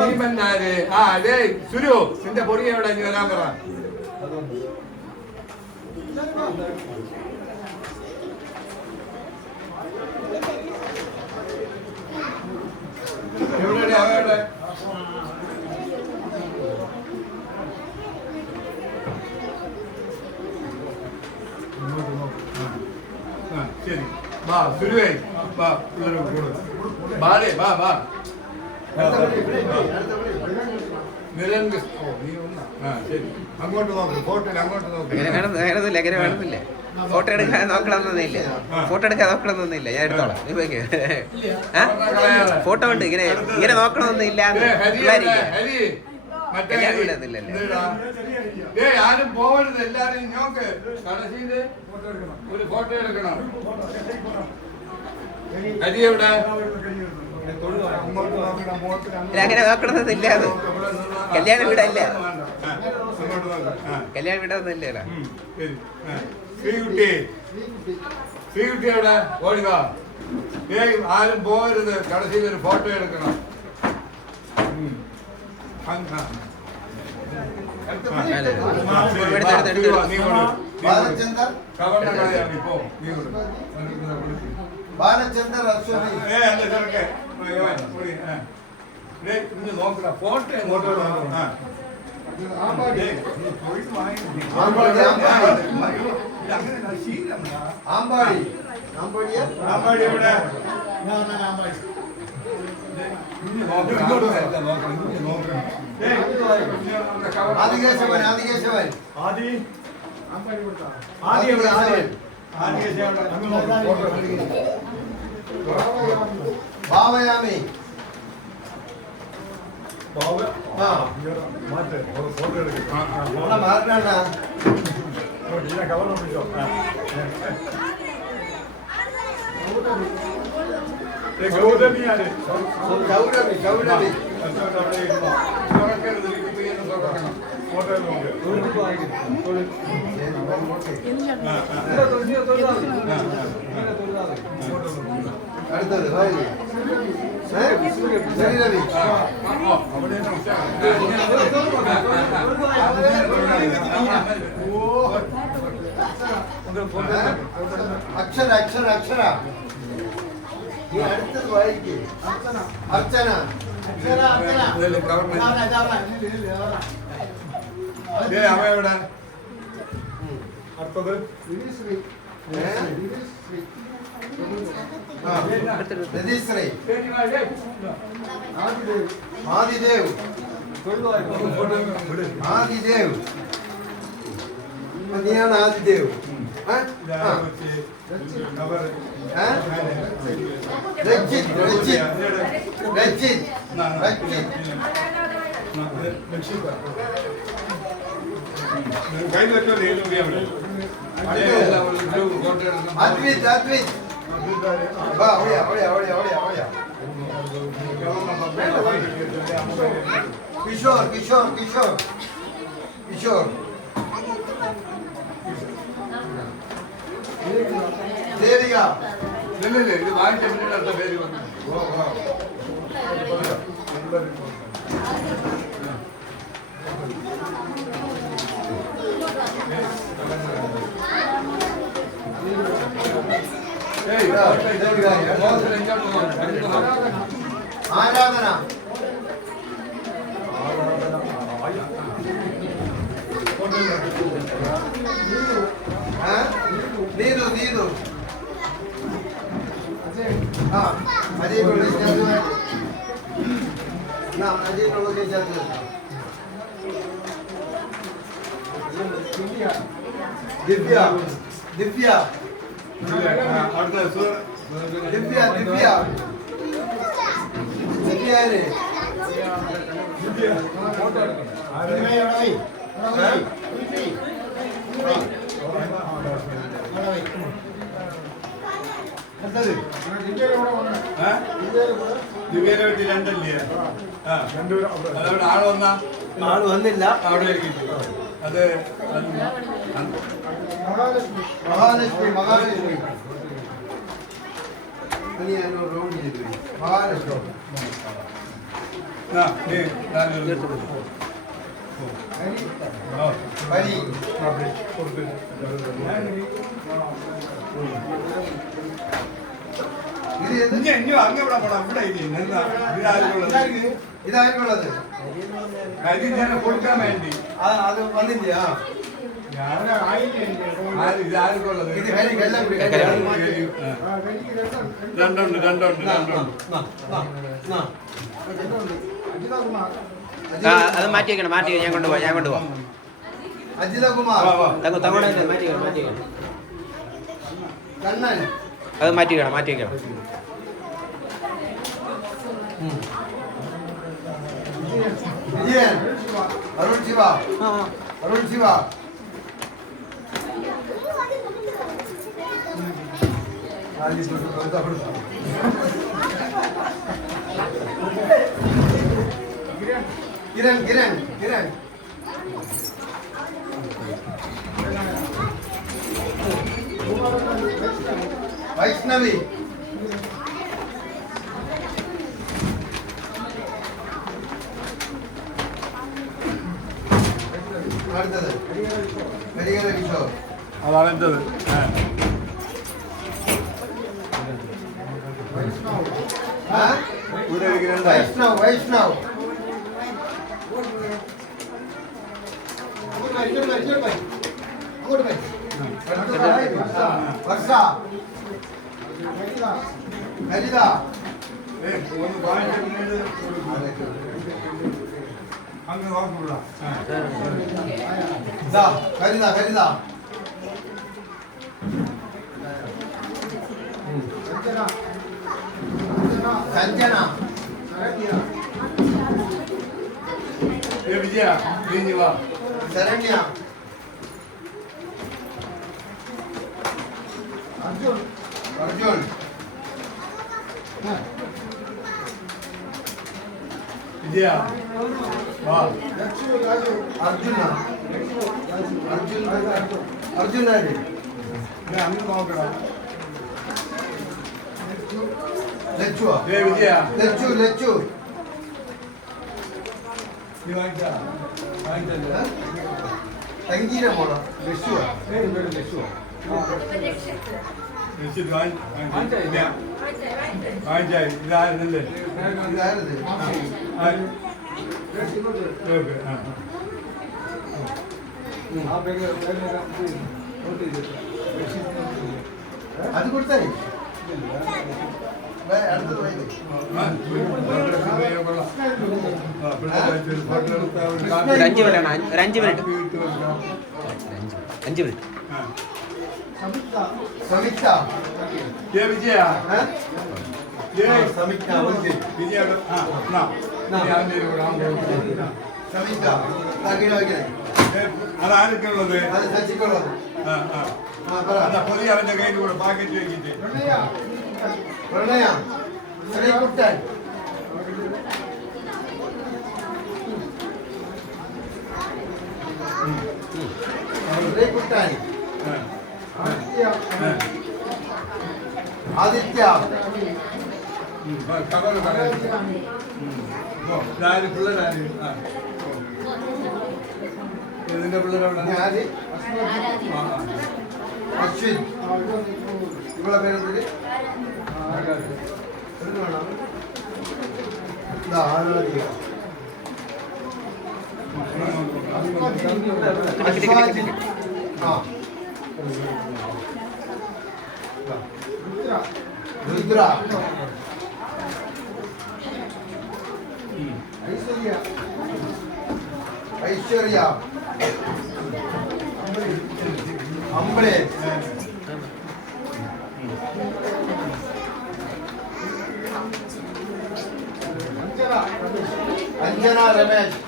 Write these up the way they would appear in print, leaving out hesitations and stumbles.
ഭീമന്നാര് ആ അതെ സുരു നിന്റെ പൊടി എവിടെ ഇനി വരാൻ പറ എവിടെ അവരുടെ ശരി വാ സുരുവേ വാ ബാലേ വാ വാ അങ്ങോട്ട് നോക്ക് ഫോട്ടോ അങ്ങോട്ട് നോക്ക് ഫോട്ടോ എടുക്കാൻ നോക്കണമെന്നൊന്നുമില്ല ഫോട്ടോ എടുക്കാൻ നോക്കണമെന്നൊന്നുമില്ല ഞാൻ എടുത്തോളാം ഫോട്ടോ ഉണ്ട് ഇങ്ങനെ ഇങ്ങനെ നോക്കണമെന്നില്ല ആരും പോവരുത് എല്ലാരും നോക്ക് കടശീല് ഒരു ഫോട്ടോ എടുക്കണം ഹരി എവിടെ അങ്ങനെ നോക്കണമെന്നില്ല അത് കല്യാണ വീടല്ല കല്യാണ വീടൊന്നുമില്ലല്ലോ ശ്രീകുട്ടി എവിടെ ഓടിക ആരും പോകരുത് കടശീൽ ഒരു ഫോട്ടോ എടുക്കണം നോക്കണ ഫോട്ടോ എങ്ങോട്ടോ ഭാവയാമി ഗൗരവി അടുത്തത് അക്ഷര അക്ഷര അക്ഷര നീ അടുത്തത് വായിക്കേ അർച്ചന അവയുടെ അടുത്തത് രതിശ്രീ ആദിദേവ് ആദിദേവ് നീയാണ് ആദിദേവ് രജിത് രജിത് രജിത് അദ്വിത് അദ്വിത് കിഷോർ കിഷോർ കിഷോർ കിഷോർ ദേവിക ഇത് വായിച്ച പിന്നീട് പേര് വന്നു ആരാധന നീതു നീതു ദിവ്യ ദിവ്യ ദിവ്യ ദിവ്യ ദിവ്യാരെ ദിവ്യനെ വീട്ടിൽ രണ്ടല്ലേ അതവിടെ ആള് വന്നാ ആള് വന്നില്ല അവിടെ അത് മഹാലക്ഷ്മി മഹാലക്ഷ്മി മഹാലക്ഷ്മി വരി ഇതായിരിക്കുള്ളത് കൊടുക്കാൻ വേണ്ടി അത് വന്നില്ല ഇത് കരിക്ക് എല്ലാം കൂടി രണ്ടുണ്ട് അത് മാറ്റി വെക്കണം, മാറ്റി ഞാൻ കൊണ്ടുപോവാം. അജിത കുമാർ തങ്ങോട്ട് മാറ്റി വെക്കണം. കണ്ണൻ അത് മാറ്റി വെക്കണം. വിജയൻ അരുൺ ശിവ കിരൺ വൈഷ്ണവി അടുത്തത് ഹരിഹര കിഷോർ അതാണ് എന്റത്. വൈഷ്ണവ് വർഷ ഹരിത ഒന്ന് വാങ്ങിച്ച പിന്നീട് അങ്ങ് നോക്കൂടാ. ഹരിത സഞ്ജന വിജയ നീ വാ. ശരണ്യ അർജുൻ വിജയ വാ. അർജുൻ അങ്ങ് നോക്കടാ. ലച്ചുവാ വിജയ ലച്ചു നീ വാങ്ങിച്ചാ തങ്കീര മോള ലച്ചുവാ വാങ്ങിച്ചായി ഇതായിരുന്നല്ലേ. ഇതാരത് അത് കൊടുത്തായി അടുത്തത് വൈകി ഒരു 5 മിനിറ്റ്. സമിക്ത വിജയ സമിക്ത വിജയ സമിക്ത അതാരൊക്കെ ഉള്ളത്? അത് ശശിക്കുള്ളത് പൊതി അവന്റെ കയ്യിൽ കൂടെ പാക്കറ്റ് വെച്ചിട്ട് പ്രണയ ശ്രീകുട്ടൻ ശ്രീകുട്ടൻ ആദിത്യ പിള്ളേരാര് ഇതിന്റെ പിള്ളേരവിടെ അശ്വിൻ നിങ്ങളെ പേരെന്തിന് രുദ്ര ഐശ്വര്യ അമ്പളെ അഞ്ജന രമേശ്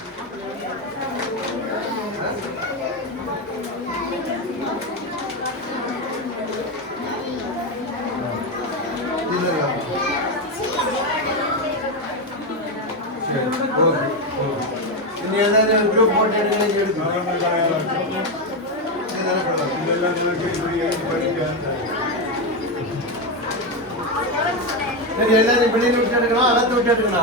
ഇനി ഏതായാലും ഗ്രൂപ്പ് ഫോട്ടോ എടുക്കും എല്ലാവരും വെളിയിൽ വിട്ടെടുക്കണോ അകത്ത് വിട്ടെടുക്കണോ?